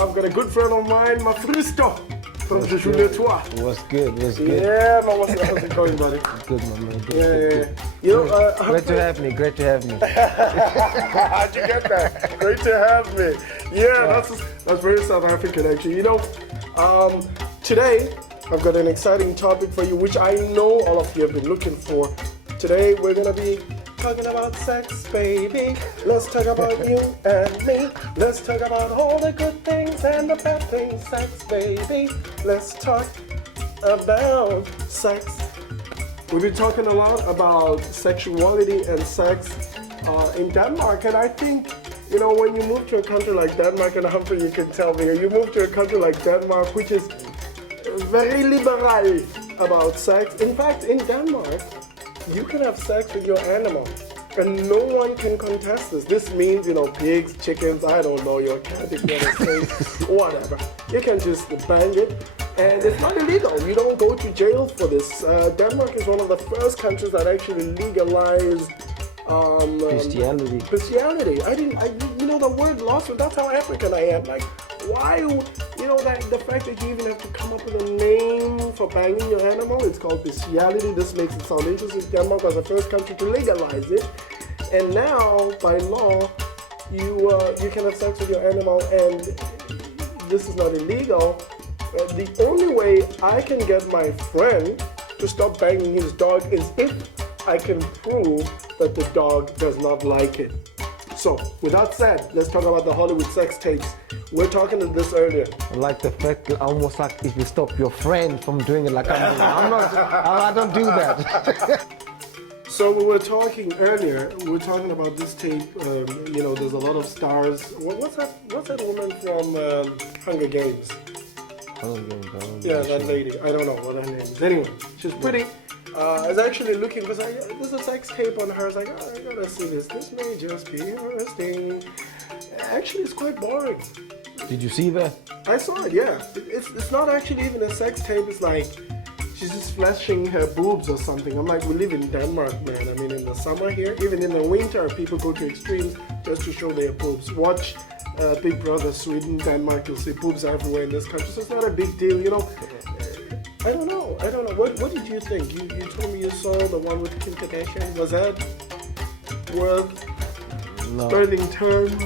I've got a good friend of mine, Mafristo, from Jujuletua. What's good? What's good? Yeah, man, how's it going, buddy? Good, my man. Good, Yeah. good. You know, Great to have me. Great to have me. how'd you get that? Great to have me. Yeah, that's very South African, actually. You know, today I've got an exciting topic for you, which I know all of you have been looking for. Today we're gonna be talking about sex, baby. Let's talk about you and me. Let's talk about all the good things and the bad things, sex, baby. Let's talk about sex. We've been talking a lot about sexuality and sex in Denmark, and I think, you know, when you move to a country like Denmark, and I'm sure you can tell me, you move to a country like Denmark, which is very liberal about sex. In fact, in Denmark, you can have sex with your animal, and no one can contest this. This means, you know, pigs, chickens, I don't know, your cat, if you want to say, whatever. You can just bang it, and it's not illegal. You don't go to jail for this. Denmark is one of the first countries that actually legalized Bestiality. Bestiality. You know, the word lost, but that's how African I am. Like, why, you know, that the fact that you even have to come up with a name for banging your animal, it's called bestiality. This makes it sound interesting. Denmark was the first country to legalize it, and now by law, you can have sex with your animal, and this is not illegal. The only way I can get my friend to stop banging his dog is if I can prove that the dog does not like it. So, with that said, let's talk about the Hollywood sex tapes. We're talking about this earlier. I like the fact that almost like if you stop your friend from doing it like I'm doing. I don't do that. So we were talking earlier, we were talking about this tape, you know, there's a lot of stars. What's that woman from Hunger Games? Yeah, that lady. I don't know what her name is. Anyway, she's pretty. I was actually looking because there's a sex tape on her. I was like, oh, I gotta see this. This may just be interesting. Actually, it's quite boring. Did you see that? I saw it, yeah. It's not actually even a sex tape. It's like she's just flashing her boobs or something. I'm like, we live in Denmark, man. I mean, in the summer here, even in the winter, people go to extremes just to show their boobs. Watch Big Brother Sweden, Denmark, you'll see boobs everywhere in this country, so it's not a big deal, you know. I don't know. What did you think? You told me you saw the one with Kim Kardashian. Was that worth spending time?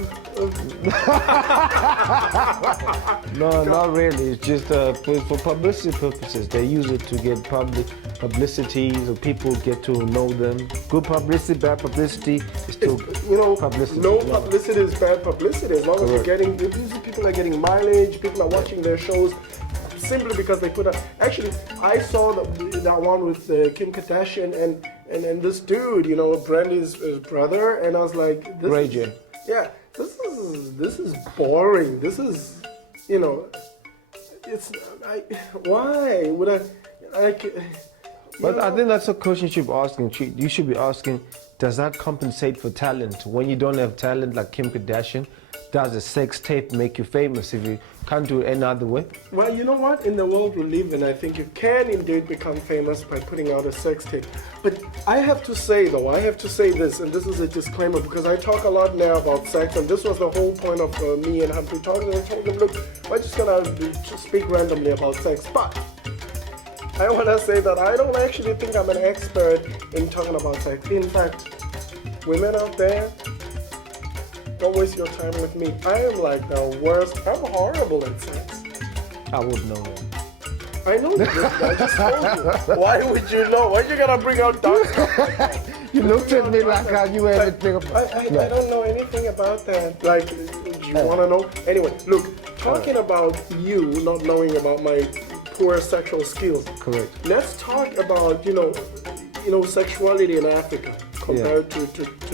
No, not really. It's just for publicity purposes. They use it to get publicity, so people get to know them. Good publicity, bad publicity is still publicity. No publicity is bad publicity. As long as you're getting, people are getting mileage, people are watching their shows simply because they put out. Actually, I saw that one with Kim Kardashian and this dude, you know, Brandy's brother, and I was like, Ray J. Yeah, this is boring. This is, you know, why would I But I think that's a question you should be asking. You should be asking, does that compensate for talent? When you don't have talent like Kim Kardashian, does a sex tape make you famous if you can't do it any other way? Well, you know what? In the world we live in, I think you can indeed become famous by putting out a sex tape. But I have to say, though, this, and this is a disclaimer, because I talk a lot now about sex, and this was the whole point of me and Humphrey talking. I told him, look, we're just going to speak randomly about sex, but I want to say that I don't actually think I'm an expert in talking about sex. In fact, women out there, don't waste your time with me. I am like the worst. I'm horrible at sex. I would know that. I know this. I just told you. Why would you know? Why you gotta bring out dark stuff? You looked at me like I knew anything about I don't know anything about that. Like, do you want to know? Anyway, look, talking about you not knowing about my poor sexual skills. Correct. Let's talk about, you know, sexuality in Africa compared to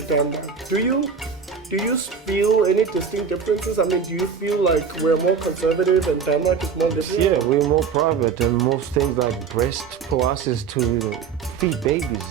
Denmark. Do you feel any distinct differences? I mean, do you feel like we're more conservative and Denmark is more different? Yeah, we're more private, and most things like breast for us is to feed babies.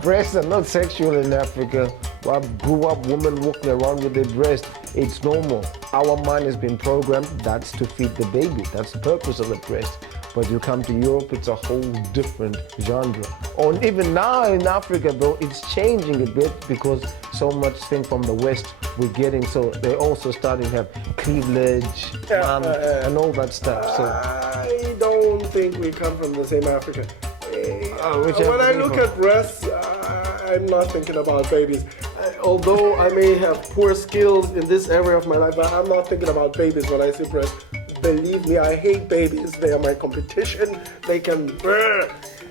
Breasts are not sexual in Africa. I grew up women walking around with their breast. It's normal. Our mind has been programmed, that's to feed the baby. That's the purpose of the breast. But you come to Europe, it's a whole different genre. Or even now in Africa, though, it's changing a bit because so much thing from the West we're getting. So they're also starting to have cleavage and all that stuff. So I don't think we come from the same Africa. When I look at breasts, I'm not thinking about babies. Although I may have poor skills in this area of my life, but I'm not thinking about babies when I see breasts. Believe me, I hate babies. They are my competition. They can...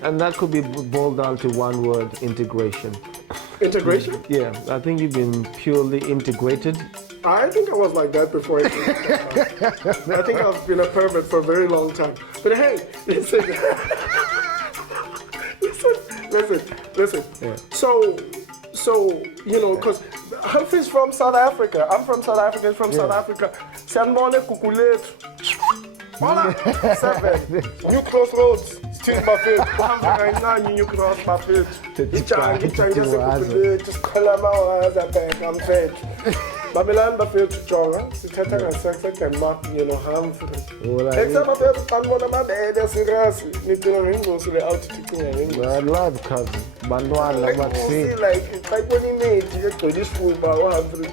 And that could be boiled down to one word, integration. Integration? Yeah, I think you've been purely integrated. I think I was like that before I came to Denmark. I think I've been a pervert for a very long time. But hey, listen. listen. Yeah. So, you know, because Humphrey's from South Africa. I'm from South Africa. He's from South Africa. Sanbone Kukulet. Hola. 7. New Crossroads. Still my feet. New Cross my feet. Just call them out as I'm fed. Babylon bafethu jonga sithatha ngasexe Denmark no Humphrey. Except that sanibona mabele serious ngicela ngingcosi le out tichinga ngingcosi. I love cousin. Bantwana bakusi. Like xa ibona image egcwele isifuba uHumphrey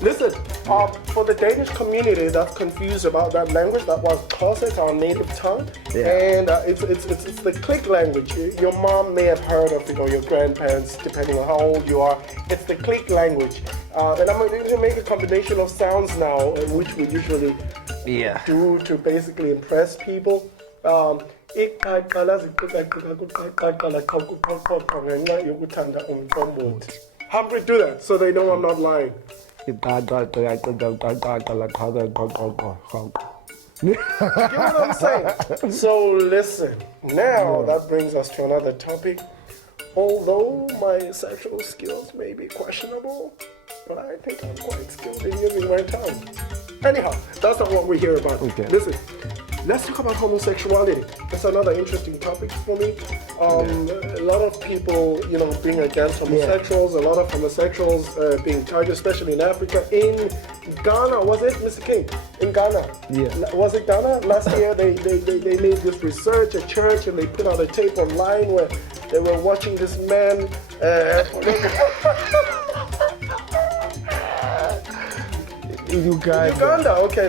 Listen, for the Danish community that's confused about that language, that was Xhosa, our native tongue, and it's the click language. Your mom may have heard of it, or your grandparents, depending on how old you are. It's the click language, and I'm going to make a combination of sounds now, which we usually do to basically impress people. Humphrey, do that so they know I'm not lying. You get what I'm saying? So listen, now that brings us to another topic. Although my sexual skills may be questionable, but I think I'm quite skilled in using my tongue. Anyhow, that's not what we're here about. Okay. Listen, let's talk about homosexuality. That's another interesting topic for me. A lot of people, being against homosexuals, a lot of homosexuals being targeted, especially in Africa. In Ghana, was it, Mr. King? In Ghana? Yeah. Was it Ghana? Last year, they made this research at church, and they put out a tape online where they were watching this man. Uganda, okay.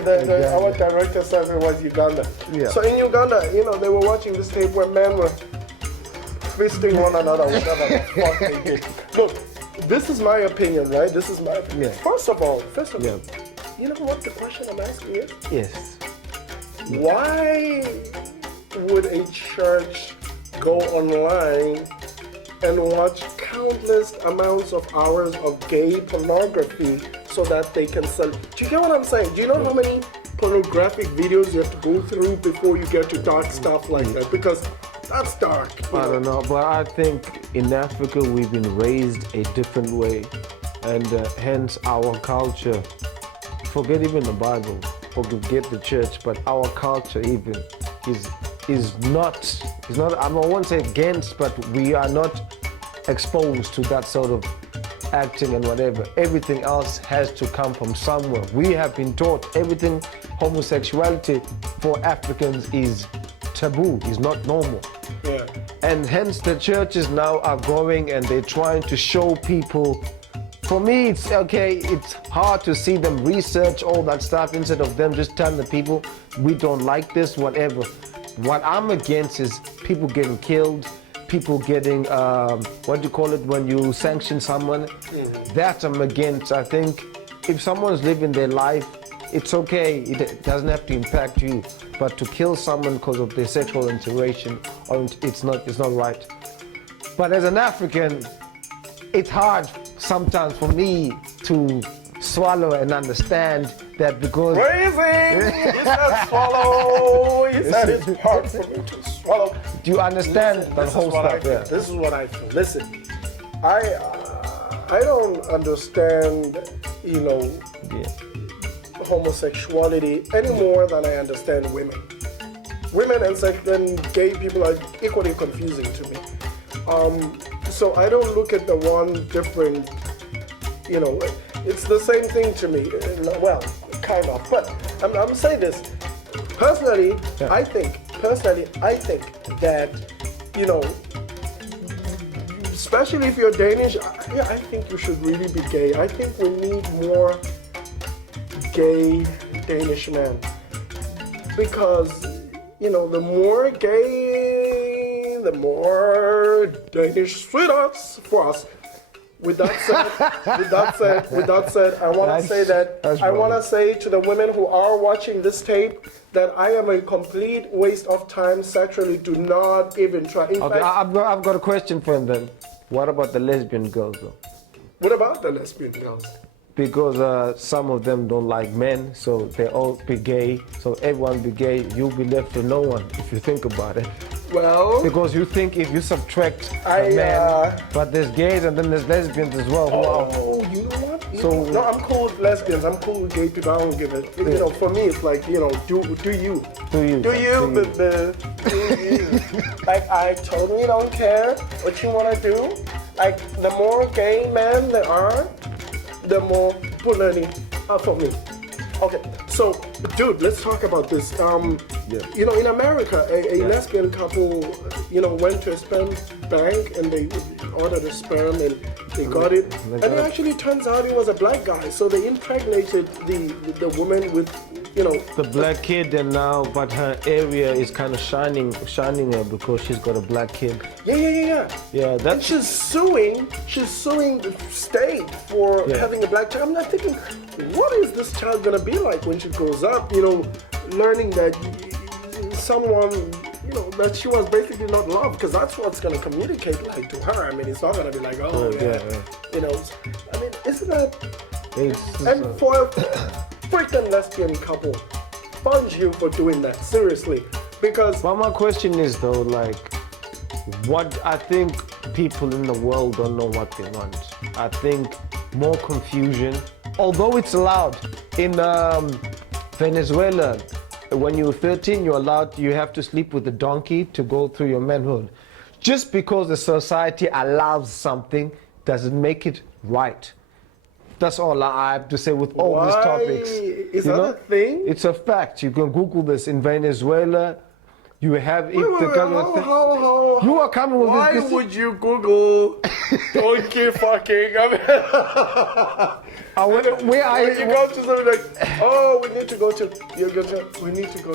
Our director said it was Uganda. Yeah. So in Uganda, they were watching this tape where men were fisting one another, whatever the fuck they did. Look, this is my opinion, right? This is my opinion. Yeah. First of all, you know what the question I'm asking is? Yes. Why would a church go online and watch countless amounts of hours of gay pornography so that they can sell? Do you get what I'm saying? Do you know how many pornographic videos you have to go through before you get to dark stuff like that? Because that's dark. I don't know, but I think in Africa we've been raised a different way, and hence our culture. Forget even the Bible, forget the church, but our culture even is not. I won't say against, but we are not exposed to that sort of acting and whatever. Everything else has to come from somewhere. We have been taught everything. Homosexuality for Africans is taboo, is not normal. Yeah. And hence the churches now are going and they're trying to show people. For me, it's okay, it's hard to see them research all that stuff instead of them just telling the people, we don't like this, whatever. What I'm against is people getting killed, people getting, what do you call it when you sanction someone? Mm-hmm. That I'm against. I think if someone's living their life, it's okay, it doesn't have to impact you. But to kill someone because of their sexual orientation, it's not right. But as an African, it's hard sometimes for me to swallow and understand that because... Crazy! He said swallow! He said it's hard for me to swallow. Do you understand that whole stuff? Yeah. This is what I feel. Listen, I don't understand, homosexuality any more than I understand women. Women and gay people are equally confusing to me. So I don't look at the one different, It's the same thing to me. Well, kind of. But I'm saying this. Personally, Yeah. I think that, you know, especially if you're Danish, I think you should really be gay. I think we need more gay Danish men. Because, you know, the more gay, the more Danish sweethearts for us. With that said, I want to say that I want to say to the women who are watching this tape that I am a complete waste of time sexually. Do not even try. In Okay, fact, I've got a question for him then. What about the lesbian girls though? what about the lesbian girls? Because some of them don't like men, so they all be gay. So everyone be gay, you'll be left with no one if you think about it. Well, Because you think if you subtract I, men, but there's gays and then there's lesbians as well. Who are, oh, you know what? So- No, I'm cool with lesbians. I'm cool with gay people. I don't give it. You know, for me, it's like, you know, do you. Do you? Do you? Do you? Like, I totally don't care what you want to do. Like, the more gay men there are, the more pulani for me. Okay, so, dude, let's talk about this. You know, in America, a lesbian couple, you know, went to a sperm bank and they ordered a sperm and they got it. And it actually turns out it was a black guy. So they impregnated the woman with, you know, the black kid, and now, but her area is kind of shining her because she's got a black kid. Yeah. Yeah, And that's she's suing the state for having a black child. I'm not thinking, what is this child gonna be like when she grows up? You know, learning that someone, you know, that she was basically not loved, because that's what's gonna communicate like to her. I mean, it's not gonna be like, oh yeah. You know, I mean, isn't that? And for a freaking lesbian couple, fund you for doing that, seriously, because. But my question is though, like, what I think people in the world don't know what they want. I think more confusion. Although it's allowed in Venezuela, when you're 13, you have to sleep with a donkey to go through your manhood. Just because the society allows something doesn't make it right. That's all I have to say with all these topics. Is that a thing? It's a fact. You can Google this. In Venezuela, you have... You are coming with why this. Why would you Google donkey fucking? I mean, where are when you go to something like, oh, we need to go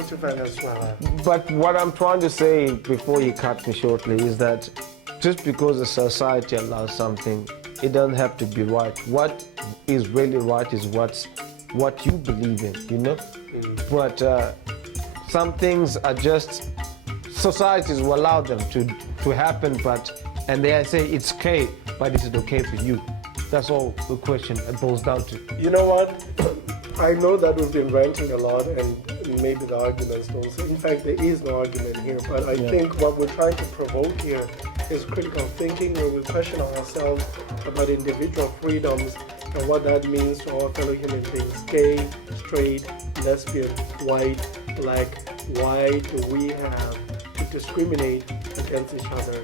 to Venezuela. But what I'm trying to say before you cut me shortly is that just because the society allows something, it doesn't have to be right. What is really right is what you believe in, you know? But some things are just, societies will allow them to happen, and they say it's okay, but is it okay for you? That's all the question it boils down to. You know what? I know that we've been ranting a lot and maybe the arguments don't say. In fact, there is no argument here, but I think what we're trying to provoke here is critical thinking, where we question ourselves about individual freedoms and what that means to our fellow human beings. Gay, straight, lesbian, white, black. Why do we have to discriminate against each other?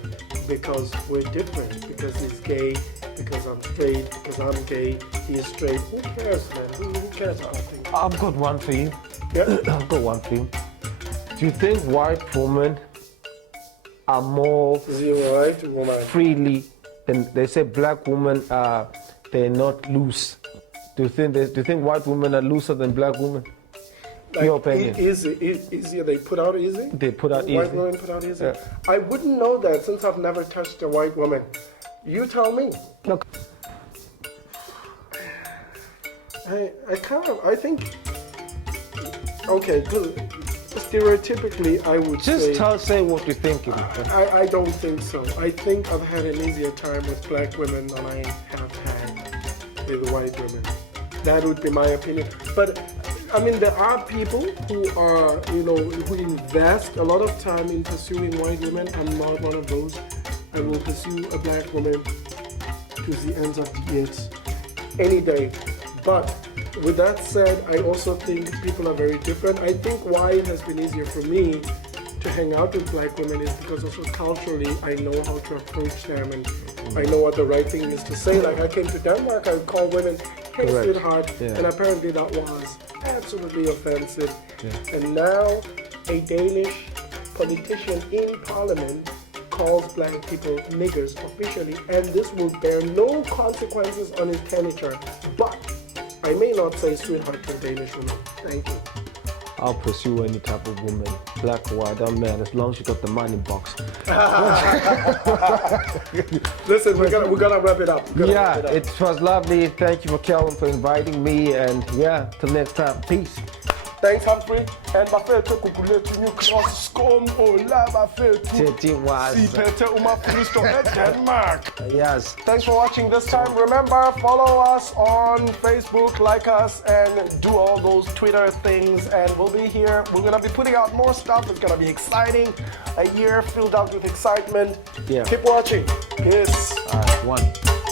Because we're different. Because he's gay, because I'm straight, because I'm gay, he's straight. Who cares, man? Who cares about things? I've got one for you. Yeah? I've got one for you. Do you think white women are more Right, woman. freely than they say black women are? They're not loose. Do you think white women are looser than black women? Like, Your opinion. Easy, they put out easy? They put out White easy. women put out easy? Yeah. I wouldn't know that since I've never touched a white woman. You tell me. Look, I think, okay, good. Stereotypically, I would say... say what you think. I don't think so. I think I've had an easier time with black women than I have had with white women. That would be my opinion. But, I mean, there are people who are, you know, who invest a lot of time in pursuing white women. I'm not one of those. I will pursue a black woman to the ends of the earth any day. But with that said, I also think people are very different. I think why it has been easier for me to hang out with black women is because also culturally I know how to approach them and I know what the right thing is to say. Like I came to Denmark, I would call women, hey Correct. sweetheart, Yeah. and apparently that was absolutely offensive. Yeah. And now a Danish politician in parliament calls black people niggers officially, and this will bear no consequences on his tenure. But I may not say sweetheart to Danish women. Thank you. I'll pursue any type of woman, black or white, don't matter, as long as you got the money box. Listen, we're gonna wrap it up. Yeah, it was lovely. Thank you for Kelvin for inviting me, and yeah, till next time, peace. Thanks, Humphrey. And bafethu kukulethu New Cross Skom ola bafethu. Tete was. Siphethe umafisto eDenmark. Yes. Thanks for watching this time. Remember, follow us on Facebook, like us, and do all those Twitter things. And we'll be here. We're gonna be putting out more stuff. It's gonna be exciting. A year filled out with excitement. Yeah. Keep watching. Peace. All right, one.